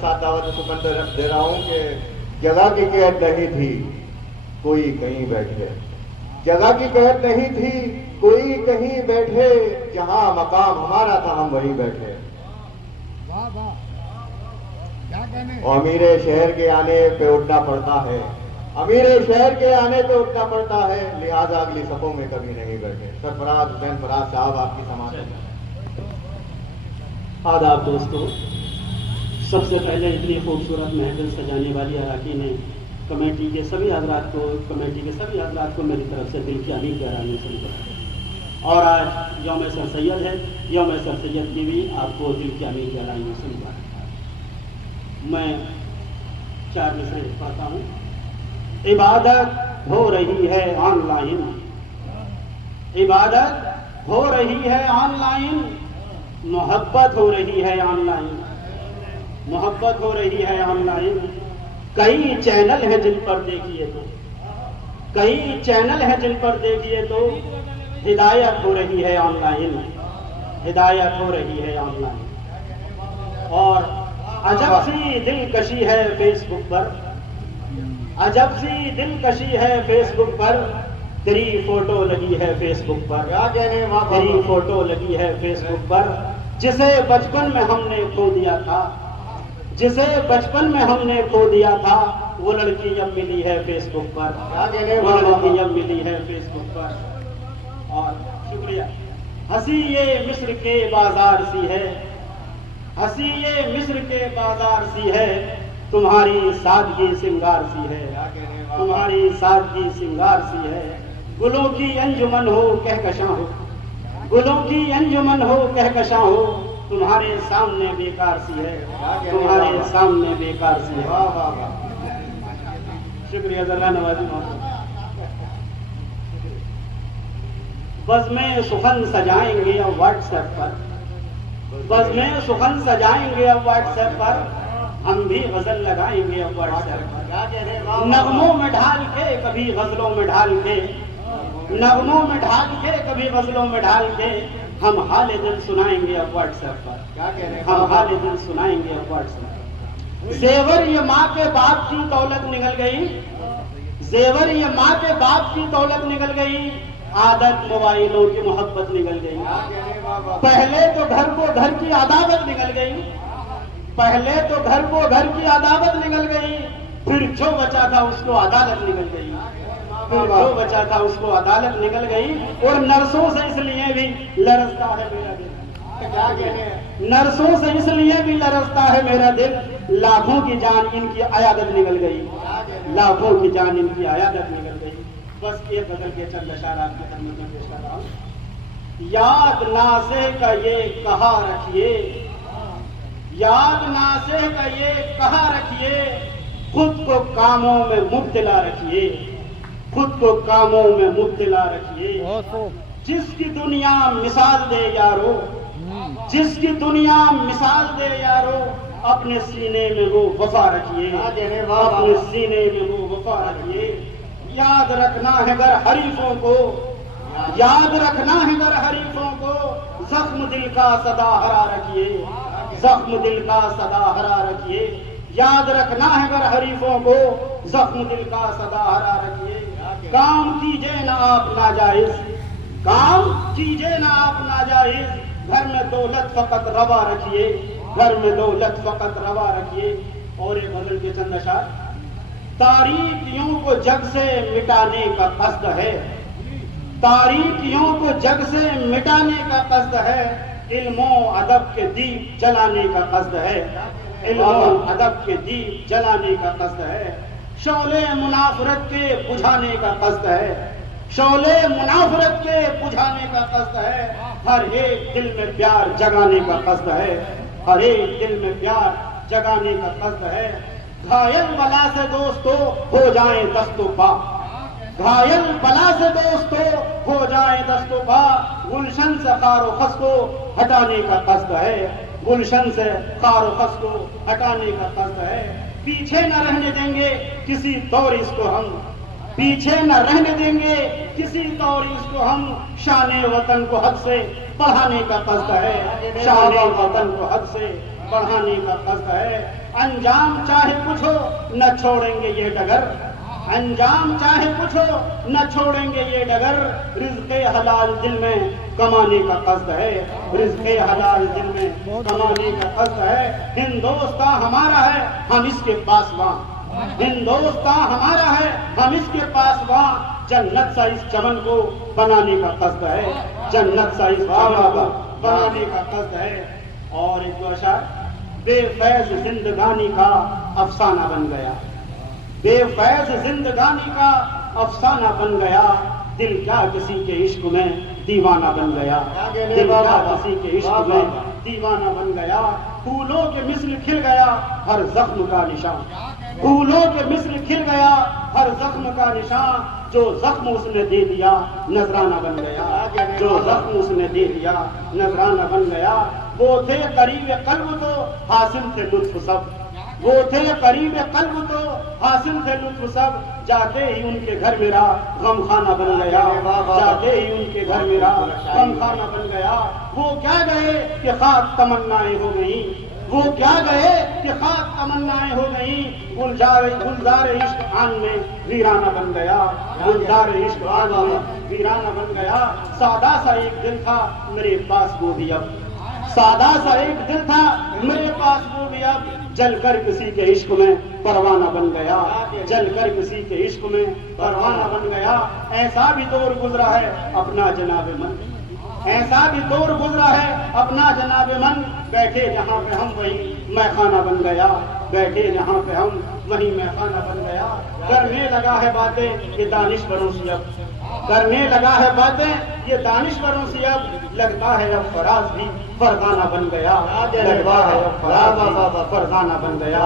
साथ दावत सुकन दे रहा हूं कि जगह की कैद नहीं थी, कोई कहीं बैठे। जगह की कैद नहीं थी, कोई कहीं बैठे, जहां मकाम हमारा था हम वहीं बैठे। वाह वाह, क्या कहने। और अमीरे शहर के आने पे उठना पड़ता है, अमीरे शहर के आने पे उठना पड़ता है, लिहाजा अगली सफों में कभी नहीं बैठे। सरफराज हुसैन फराज साहब आपकी समाज। आदाब दोस्तों, सबसे पहले इतनी खूबसूरत महफिल सजाने वाली अराकीन कमेटी के सभी हजरात को मेरी तरफ से दिल की अमीर गहराइयों से मुबारक। और आज यौम सर सैयद है, यौम सर सैयद की भी आपको दिल की अमीर गहराइयों से मुबारक। मैं 4 मिसरे पढ़ता हूँ। इबादत हो रही है ऑनलाइन, इबादत हो रही है ऑनलाइन, मोहब्बत हो रही है ऑनलाइन, मोहब्बत हो रही है ऑनलाइन। कई चैनल हैं जिन पर देखिए तो, कई चैनल हैं जिन पर देखिए तो हिदायत हो रही है ऑनलाइन, हिदायत हो रही है ऑनलाइन। और अजब सी दिलकशी है फेसबुक पर, अजब सी दिलकशी है फेसबुक पर, तेरी फोटो लगी है फेसबुक पर, तेरी फोटो लगी है फेसबुक पर। जिसे बचपन में हमने खो दिया था, जिसे बचपन में हमने खो दिया था, वो लड़की अब मिली है फेसबुक पर, वो लड़की अब मिली है फेसबुक पर। और शुक्रिया। हंसी ये मिस्र के बाजार सी है, हंसी ये मिस्र के बाजार सी है, तुम्हारी सादगी सिंगार सी है, तुम्हारी सादगी सिंगार सी है। गुलों की अंजुमन हो कहकशां हो, गुलों की अंजुमन हो कहकशां हो, तुम्हारे सामने बेकार सी है, तुम्हारे सामने बेकार सी है। शुक्रिया जल्ला नवाजी। बस में सुखन सजाएंगे अब व्हाट्सएप पर, बस में सुखन सजाएंगे अब व्हाट्सएप पर, हम भी गजल लगाएंगे अब व्हाट्सएप पर। नगमों में ढाल के कभी गजलों में ढाल के, नगमों में ढाल के कभी गजलों में ढाल के, हम हाले दिल सुनाएंगे अब व्हाट्सएप पर, हम हाले दिल सुनाएंगे अब व्हाट्सएप पर। जेवर ये माँ के बाप की दौलत निकल गई, जेवर ये माँ के बाप की दौलत निकल गई, आदत मोबाइलों की मोहब्बत निकल गई। पहले तो घर को घर की अदावत निकल गई, पहले तो घर को घर की अदावत निकल गई, फिर जो बचा था उसको अदालत निकल गई, फिर जो बचा था उसको अदालत निकल गई। और नर्सों से इसलिए भी लरसता है मेरा दिल, क्या कहने, नर्सों से इसलिए भी लरसता है मेरा दिल, लाखों की जान इनकी अयादत निकल गई, लाखों की जान इनकी अयादत निकल गई। बस एक बदल के चंद अशारा आपकी खिदमत में पेश कर रहा हूं। याद नासे का ये कहा रखिए, याद नासे का ये कहा रखिए, खुद को कामों में मुब्तला रखिए, खुद को कामों में मुब्तला रखिए। जिसकी दुनिया मिसाल दे यारो, जिसकी दुनिया मिसाल दे यारो, अपने सीने में वो वफा रखिए, अपने सीने में वो वफा रखिए। याद रखना है अगर हरीफों को, याद रखना है अगर हरीफों को, जख्म दिल का सदा हरा रखिए, जख्म दिल का सदा हरा रखिए। याद रखना है अगर हरीफों को, जख्म दिल का सदा हरा रखिए। काम कीजिए ना आप नाजायज, काम कीजिए ना आप नाजायज, घर में दौलत फकत रवा रखिए, घर में दौलत फकत रवा रखिए। और एक गजल के चंद अशार। तारीकियों को जग से मिटाने का कस्द है, तारीकियों को जग से मिटाने का कस्द है, इल्मों अदब के दीप जलाने का कस्द है, इल्मों अदब के दीप जलाने का कस्द है। शौले मुनाफरत के बुझाने का कस्द है, शौले मुनाफरत के बुझाने का कस्द है। हर एक दिल में प्यार जगाने का कस्द है, हर एक दिल में प्यार जगाने का कस्द है। घायल बला से दोस्तों हो जाए दस्तों पा, घायल बला से दोस्तों हो जाए दस्तों पा, गुलशन से खारो खस को हटाने का कस्द है, गुलशन से खारो खस को हटाने का कस्द है। पीछे न रहने देंगे किसी तौर इसको हम, पीछे न रहने देंगे किसी तौर इसको हम, शान वतन को हद से बढ़ाने का कस्द है, शान वतन को हद से बढ़ाने का कष्ट है। अंजाम चाहे कुछ हो न छोड़ेंगे ये डगर, अंजाम चाहे कुछ हो न छोड़ेंगे ये डगर। रिज़्क़े हलाल दिल में कमाने का कष्ट है, रिज़्क़े हलाल दिल में कमाने का कष्ट है। हिंदुस्तान हमारा है हम इसके पासवां, हिंदुस्तान हमारा है हम इसके पासवां। जन्नत सा इस चमन को बनाने का कष्ट है, जन्नत सा इस चमन को बनाने का कष्ट है। और एक अशर, बेफैज जिंदगानी का अफसाना बन गया, बेफैज जिंदगानी का अफसाना बन गया। दिल क्या किसी के इश्क में दीवाना बन गया, दिल क्या किसी के इश्क में दीवाना बन गया। फूलों के मिस्र खिल गया हर जख्म का निशान, फूलों के मिस्र खिल गया हर जख्म का निशान। जो जख्म उसने दे दिया नजराना बन गया, जो जख्म उसने दे दिया नजराना बन गया। वो थे करीब कल्ब तो हासिल थे लुत्फ सब, वो थे करीब कल्ब तो हासिल थे लुत्फ सब। जाते ही उनके घर मेरा गम खाना बन गया, जाते ही उनके घर मेरा गम खाना बन गया। वो क्या गए कि खाक तमन्नाएं हो गई, वो क्या गए कि खाक तमन्नाएं हो गई। गुलजार इश्क आन में वीराना बन गया, गुलजार इश्क आन में वीराना बन गया। सादा सा एक दिल था मेरे पास वो भी अब, सादा सा एक दिल था मेरे पास वो भी अब। जलकर किसी के इश्क में परवाना बन गया, जलकर किसी के इश्क में परवाना बन गया। ऐसा भी दौर गुजरा है अपना जनाबे मन, ऐसा भी दौर गुजरा है अपना जनाबे मन। बैठे जहाँ पे हम वही मैखाना बन गया, बैठे जहाँ पे हम वही मैखाना बन गया। करने लगा है बातें ये दानिश्वरों से अब, करने लगा है बातें ये दानिश्वरों से अब। लगता है अब फराज भी फरजाना बन गया, लगता है अब फराज भी फरजाना बन गया।